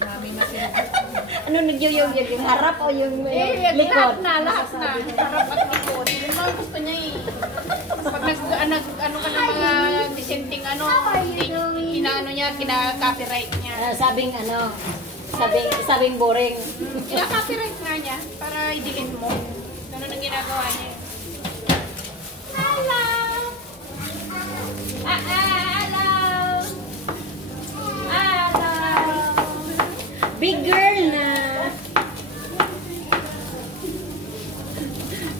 Maraming masinag. Ano nagyuyog yung harap o yung Lahat likod? na. Harap at likod. Yun ang gusto niya eh. Pag ano ka ng mga dissenting inaano niya, kina-copyright niya. Sabing boring. Kina-copyright nga niya para i-delete mo. Ganun ang ginagawa niya. Hello! Big girl na.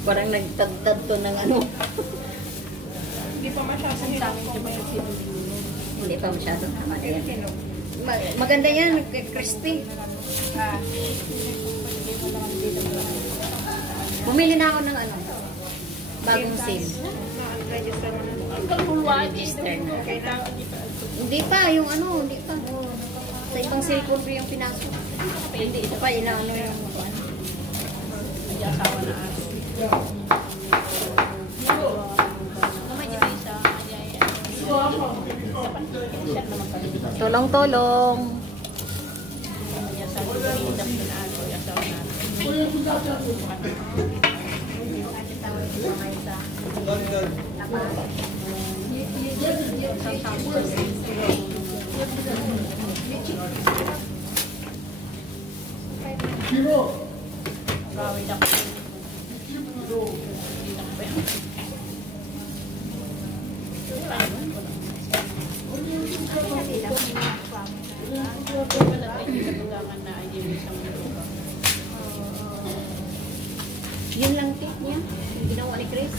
Parang nagtagtad to ng ano. Hindi pa masyadong Hindi pa masyadong tama. Maganda yan, crispy. Bumili na ako ng ano, bagong SIM. Register na. Hindi pa, yung ano, hindi pa. Sa ibang cellphone ko yung pinasok. Hindi, ito pa, inaano yung ano. Hindi asawa na aso. Tolong-tolong. Yun lang tip niya. Ginawa ni Chris.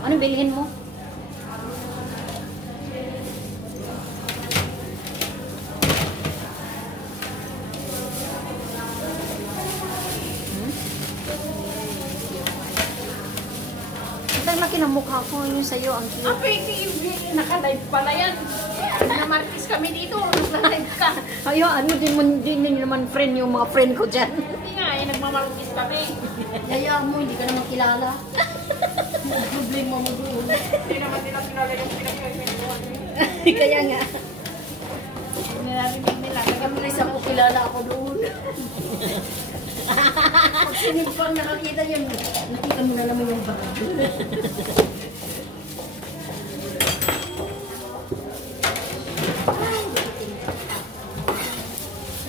Ano bilhin mo? Ang laki ng mukha ko, yung sa'yo, ang cute. Pwede yung naka-live pala yan. Namartis kami dito, naka-live ka. Ayo, ano din naman friend yung mga friend ko dyan. Hindi nga, nagmamartis kami. Yaya mo, hindi ka naman kilala. Problema mo doon. Hindi naman nila kilala yung pinag-kwentuhan. Kaya nga. Nilarinig nila. Nag-amulis ako, kilala ako doon. Pag sinigpang nakakita yun, nakita mo na naman yung bag.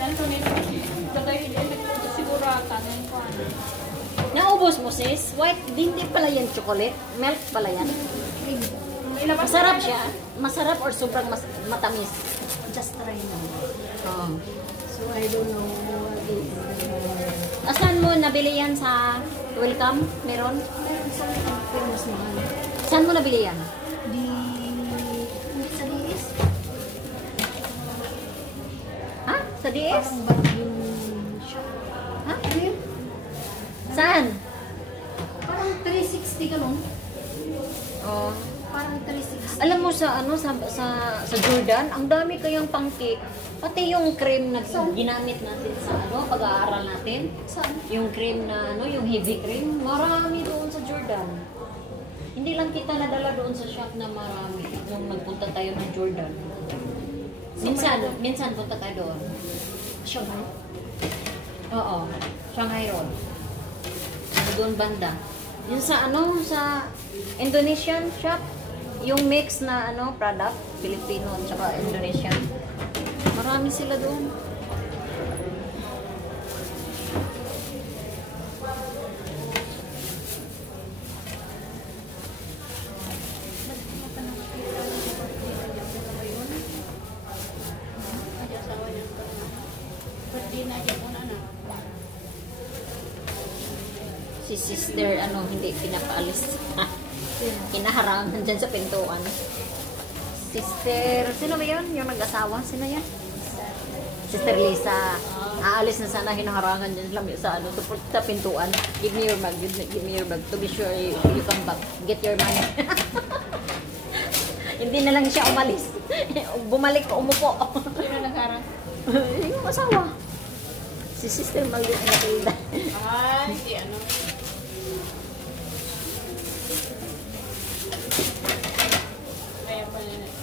Yan to nito. Sigurata. Naubos mo sis? White, hindi pala yan chocolate. Milk pala yan. Masarap siya. Masarap or sobrang matamis? Just try mo. Oh. So I don't know what is. Saan mo nabili yan sa Welcome? Meron? Meron sa famous naman. Saan mo nabili yan? Sa DS. Ha? Sa DS? Parang bagong shop. Ha? Ano yun? Saan? Parang 360 ka lang. Oh. Parang 360. Alam mo sa ano sa Jordan, ang dami kayang pang-cake. Pati yung cream na ginamit natin sa ano pag-aaral natin. Saan? Yung cream na ano, yung heavy cream, marami doon sa Jordan. Hindi lang kita nadala doon sa shop na marami nung nagpunta tayo ng Jordan. Minsan punta tayo doon. Sure. Oo. Shanghai roll. Doon banda. Yun sa ano, sa Indonesian shop. Yung mix na ano, product. Filipino at saka Indonesian. Marami sila doon. Si sister, ano, hindi pinapaalis. Kinaharangan dyan sa pintuan. Sister, sino ba yun? Yung nag-asawa? Sino yan? Sister Lisa. Aalis na sana, hinaharangan dyan lang sa, ano, sa pintuan. Give me your bag, give me your bag. To be sure you come back. Get your money. Hindi na lang siya umalis. Bumalik, umupo. Sino nagharang? Yung asawa. Si Sister Matilda. Ay, si ano.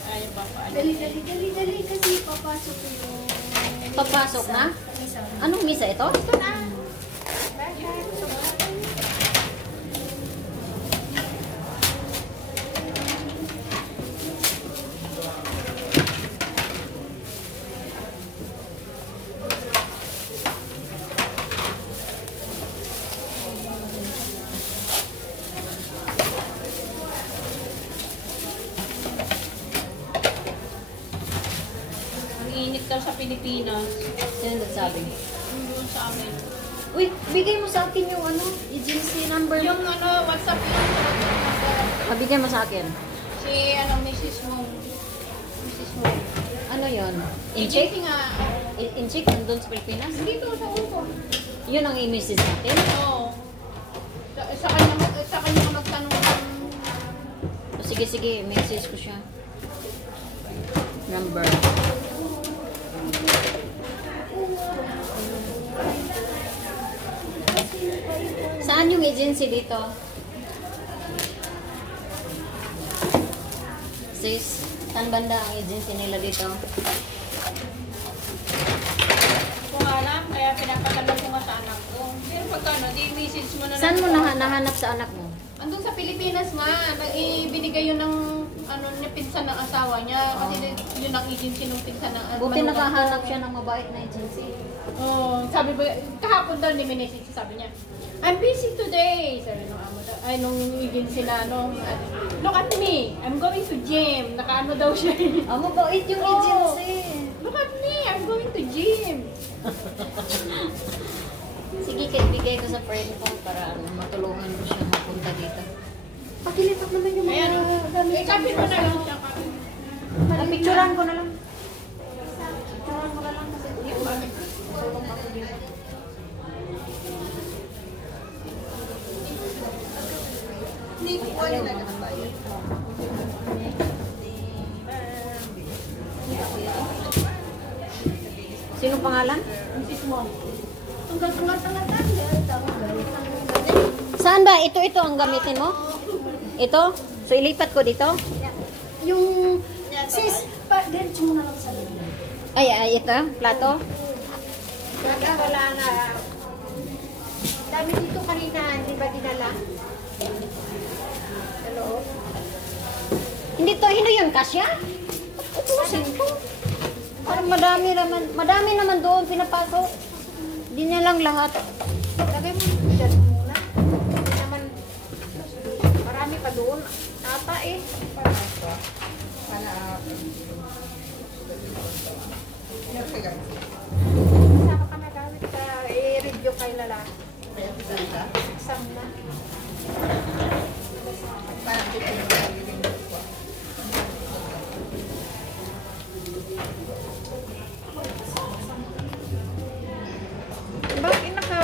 Ayaw pa pa. Dali kasi papasok ko yung... Papasok na? Misa. Anong misa ito? Ito na. Ang init daw sa Pilipinas. Sino nagsabi? Yung sa amin. Uy, bigay mo sa akin yung ano, agency number mo. Yung ano, WhatsApp yun. Bigay mo sa akin. Si ano, Mrs. Mo. Mrs. Mo. Ano yun? Incheck? Incheck nga. Incheck nandun sa Pilipinas? Dito sa upo. Yun ang i-message natin? Oo. Sa kanya ka magtanong ng... O, sige, message ko siya. Number. Saan yung agency dito? Sis, saan banda ang agency nila dito? Kung alam, kaya pinapakalan ko nga sa anak ko. Pero pagkano, di message mo na Saan mo lang. nahanap sa anak mo? Andun sa Pilipinas, ma. Ibinigay yun ng ano, niya, pinsan ng asawa niya. Kasi yun ang agency ng pinsan ng Buti manugang nakahanap ko. siya ng mabait na agency. Oo, sabi ba, kahapon daw ni minessage, sabi niya, I'm busy today. Sabi nung amo daw, ay nung agency na, look at me, I'm going to gym. Nakaano daw siya. Ah, mabait yung Oo. agency. Look at me, I'm going to gym. Sige, bigay ko sa friend ko para matulungan ko siya mapunta dito. Pakilipat naman yung Ayan, mga kapit mo na lang siya. Picturean ko na lang. Picturean ko na lang kasi tulong ako dito. Ayaw naman bayad. Sino pangalan? Mrs. Mo. Ang gatungat-tangatan. Saan ba? Ito ang gamitin mo? Ito? So, ilipat ko dito? Yung... Sis, diretso mo na lang sa loob. Ay, ito? Plato? Baga wala na. Dami dito kanina, hindi ba dinala? Hello? Hindi yun, kasya? Upusin ko. Parang madami naman doon pinapasok. Hindi niya lang lahat. Lagay mo dyan muna. Hindi naman... Marami pa doon. Ata eh. Sama ka na gamit ka. I-review kay Lala. Isang na. Bakit naka...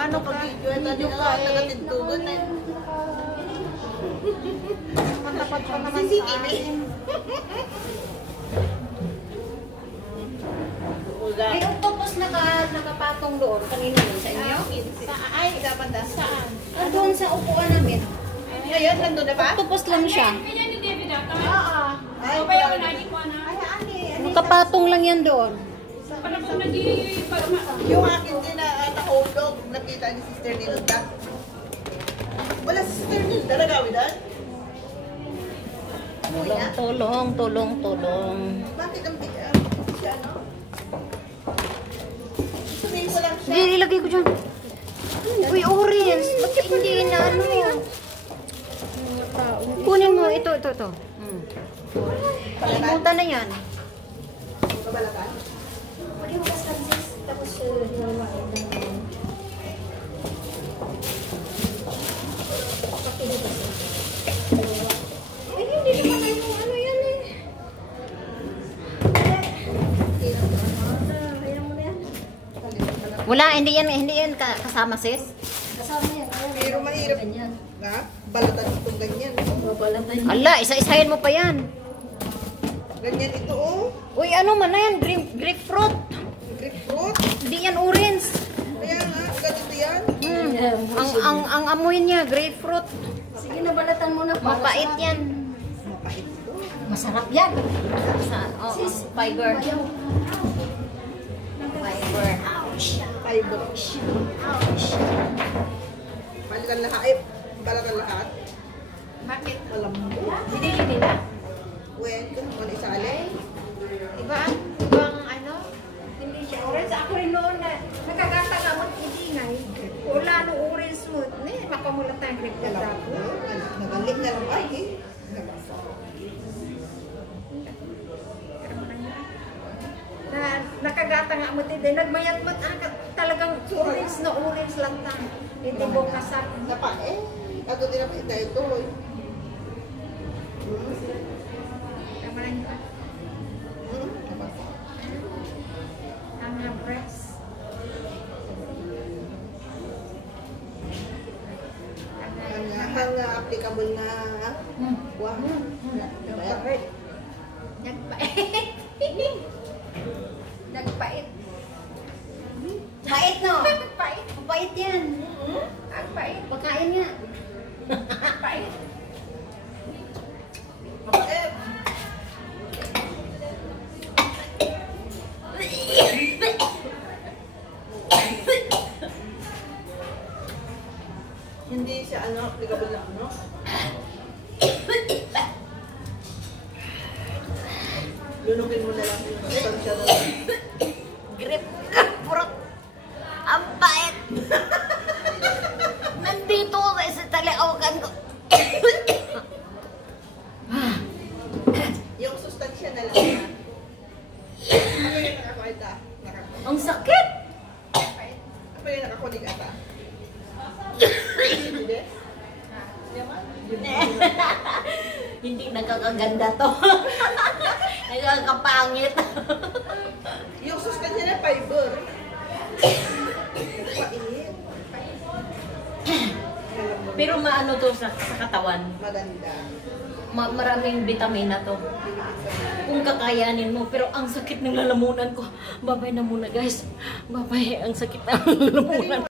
ano ka? Video ka eh. Matapat pa naman sa akin. May octopus nakapatong doon. Kanina yun sa inyo? Ay, dapat saan? Doon sa upuan namin. Ngayon, nandun na ba? Octopus lang siya. Kanya ni David ata. Oo. Ay, kaya ko na, hindi ko na. Ay, ani. Nakapatong lang yan doon. Para po nag-i... Yung akin din na nakahulog. Nakita ni Sister Nilda. Wala si Sister Nilda. Nagawidan? Umuwi na? Tulong. Bakit ang bigyan? Siya, no? Sunin ko lang siya. Hindi, ilagay ko dyan. Uy, orange. Bakit hindi na ano? Kunin mo. Ito. Kalimutan na yan. Kabalakan? Mag-iwagas ka sis. Tapos, Ay, hindi naman ano yan eh. Kaya mo na yan. Wala, hindi yan kasama sis. Kasama yan. Pero mahirap. Na? Balatan itong ganyan. Ala, isa-isahin mo pa yan. Ganyan ito, oh. Uy, ano man na yan? Grapefruit. Grapefruit. Hindi yan orange. Kaya nga, ganito yan. Ang amoy niya, grapefruit. Sige, nabalatan mo na. Mapait yan. Mapait ito. Masarap yan. Fiber. Fiber. Balikan lahat. Balatan lahat. Bakit? Malambot. Binili nila? When, kung ano isali. Ibang ano? Hindi siya orange. Ako rin noon na nakagata ka mo ingay. Wala no orange mo. Makamulat tayong grip ka dapo. Nagalit na lang ay eh. Na nakagata nga mo din. Nagmayat-mat talagang orange na orange lang ta. Hindi mo kasap. Napa eh. Ato din ang ito ito. Ang breast. Hang applicable na wah. Nagpait. Nagpait. Pait no? Pait. Pait yan. Ang pait. Pagkain nga. Pait. Mapait. Hindi siya ano, applicable na ano. Lunugin mo na lang yung sustansya na lang. Grapefruit. Ang pait. Nandito sa talaukan ko. Yung sustansya na lang na. Ano yung nakakuha? Ang sakit. Ano yung nakakunig ata? Hindi? Hindi nakakaganda to. Nakakapangit. Yung sustansya na fiber. Pait. Pero maano to sa katawan. Maganda. Maraming vitamina to. Kung kakayanin mo. Pero ang sakit ng lalamunan ko. Babay na muna guys. Babay. Ang sakit ng lalamunan.